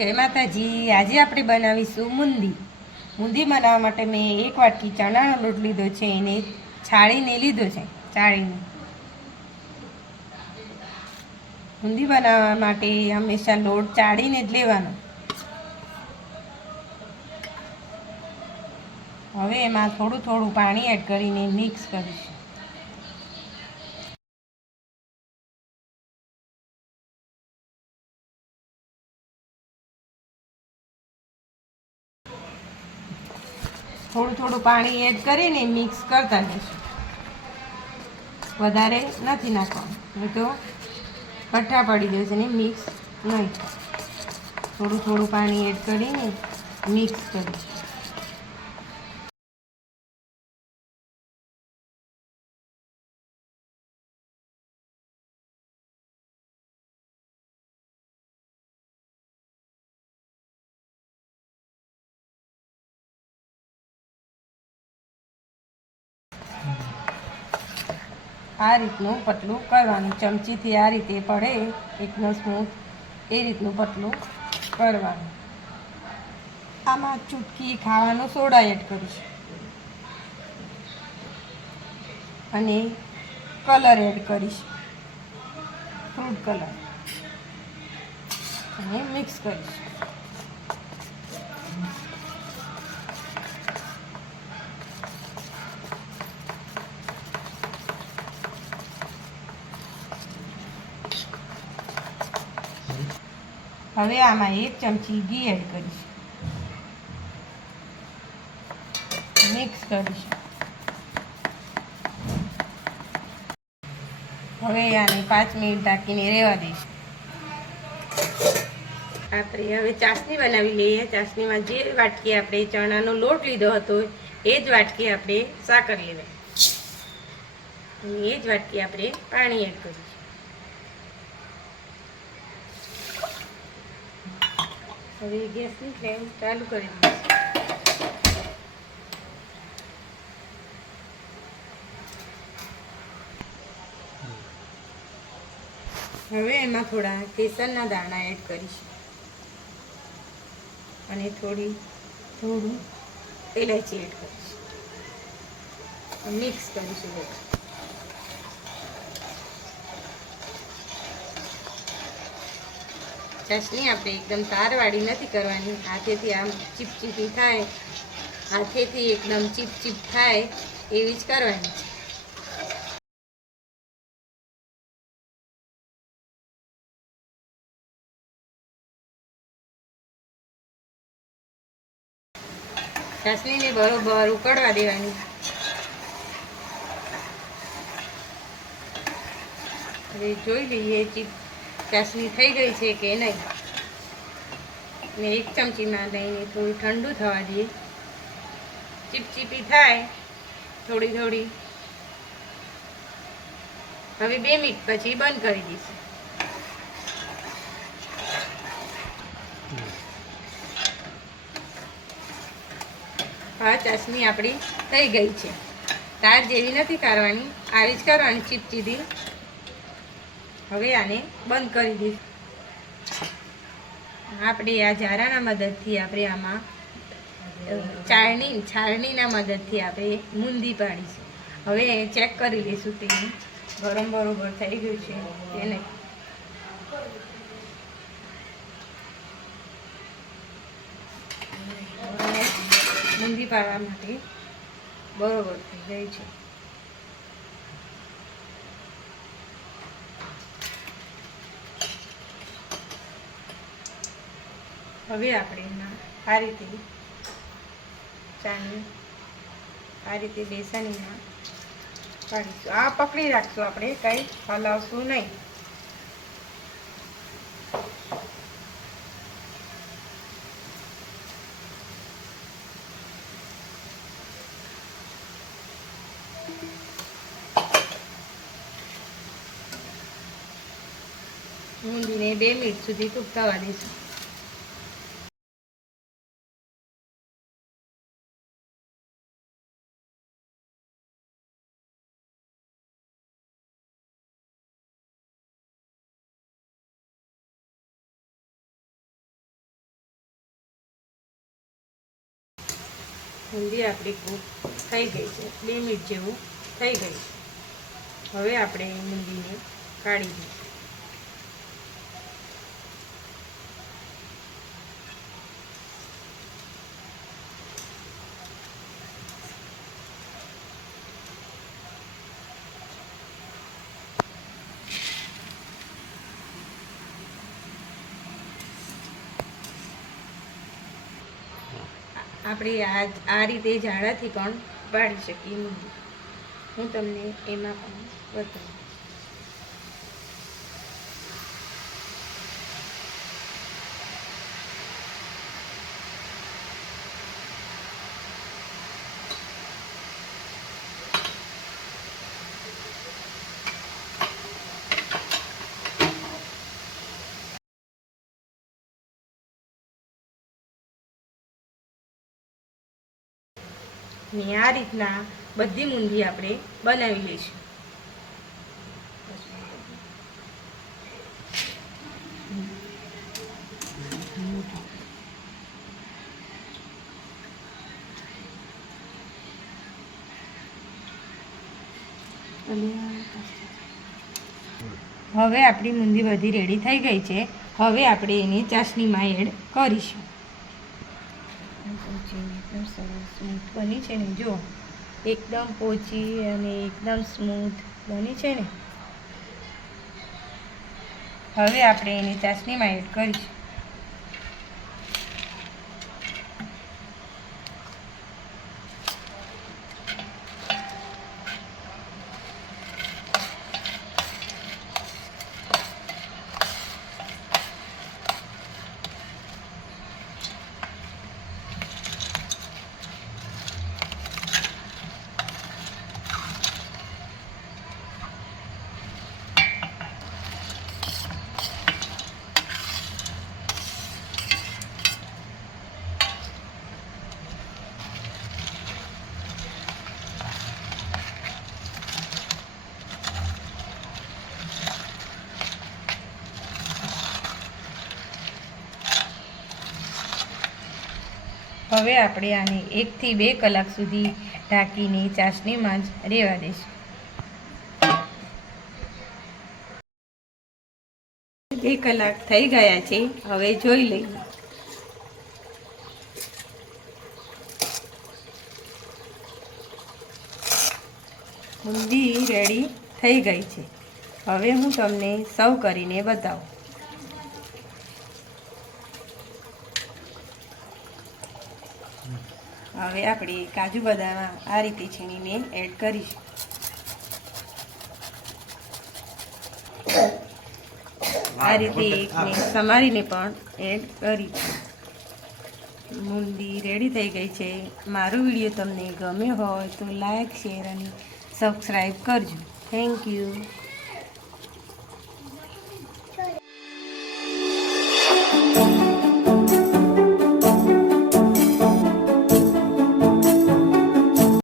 જય માતાજી, આજે આપણે બનાવીશું મુંદી. મુંદી બનાવવા માટે મેં એક વાટકી ચણાનો લોટ લીધો છે, એને છાળીને લીધો છે ચાળીને મુંદી બનાવવા માટે હંમેશા લોટ ચાળીને જ લેવાનો. હવે એમાં થોડું થોડું પાણી એડ કરીને મિક્સ કરીશું. થોડું થોડું પાણી એડ કરીને મિક્સ કરતા જઈશું. વધારે નથી નાખવાનું. તો કઠ્ઠા પડી જશે ને મિક્સ નહીં થોડું થોડું પાણી એડ કરીને મિક્સ કરીશું. આ રીતનું પતલું કરવાનું. ચમચીથી આ રીતે પડે એકદમ સ્મૂથ એ રીતનું પતલું કરવાનું. આમાં ચૂટકી ખાવાનો સોડા એડ કરીશ. અને કલર એડ કરીશ. Fruit colour. અને મિક્સ કરીશું. હવે આમાં એક ચમચી ઘી એડ કરીશું. મિક્સ કરીશું. હવે આને પાંચ મિનિટ ઢાંકીને રહેવા દઈશું. આપણે હવે ચાસણી બનાવી લઈએ. ચાસણીમાં જે વાટકી આપણે ચણાનો લોટ લીધો હતો, એ જ વાટકી આપણે સાકર લેવાય એ જ વાટકી આપણે પાણી એડ કરીશું. હવે ગેસની ફ્લેમ ચાલુ કરી દઈશું. હવે એમાં થોડા કેસરના દાણા એડ કરીશું. અને થોડી થોડું એલાયચી એડ કરીશું. મિક્સ કરીશું બધું. ચાસણી આપણે એકદમ તારવાળી નથી કરવાની. હાથેથી આમ ચીપચીપી થાય, હાથેથી એકદમ ચીપચીપ થાય, એવી જ કરવાની છે. ચાસણીને બરોબર ઉકળવા દેવાની. જોઈ લઈએ ચીપ ચાસણી થઈ ગઈ છે કે નહીં? ને એક ચમચીમાં લઈને થોડું ઠંડુ થવા દઈએ. ચીપચીપી થાય, થોડી થોડી. હવે બે મિનિટ પછી બંધ કરી દઈશું. આ ચાસણી આપણી થઈ ગઈ છે. તાર જેવી નથી કરવાની. આવી જ કરવાની ચીપચીપી. હવે આને બંધ કરી દઈશું. આપણે આ જારાના મદદથી આપણે આમાં ચાળણી, છાળણીના મદદથી આપણે મૂંદી પાડીશું. હવે ચેક કરી લઈશું તેને. ગરમ બરોબર થઈ ગયું છે હવે મૂંદી પાડવા માટે બરોબર થઈ ગઈ છે. હવે આપણે એમાં આ રીતે ચાની આ રીતે બેસનીમાં કાઢીશું આ પકડી રાખશું આપણે, કંઈ હલાવશું નહીં. મૂંદીને બે મિનિટ સુધી થવા દઈશું બુંદી આપણી કૂક થઈ ગઈ છે. બે મિનિટ જેવું થઈ ગયું છે. હવે આપણે મૂંદીને કાઢી દઈશું આપણે આ આ રીતે ઝાડાથી પણ પાડી શકીએ. હું તમને એમાં પણ બતાવું ને આ રીતના બધી મૂંદી આપણે બનાવી લઈશું. હવે આપણી મૂંદી બધી રેડી થઈ ગઈ છે. હવે આપણે એની ચાસણીમાં એડ કરીશું. એકદમ સરસ સ્મૂથ બની છે ને જો એકદમ પોચી અને એકદમ સ્મૂથ બની છે ને. હવે આપણે એની ચાસણીમાં એડ કરીશું. હવે આપણે આને એકથી બે કલાક સુધી ઢાંકીને ચાસણીમાં જ રહેવા દઈશું. બે કલાક થઈ ગયા છે, હવે જોઈ લઈએ. બુંદી રેડી થઈ ગઈ છે. હવે હું તમને સર્વ કરીને બતાવું. હવે આપણે કાજુ બદામ આ રીતે છીણીને એડ કરીશું. આ રીતે એકને સમારીને પણ એડ કરી મૂંદી રેડી થઈ ગઈ છે. મારો વીડિયો તમને ગમ્યો હોય તો લાઈક શેર અને સબસ્ક્રાઈબ કરજો. Thank you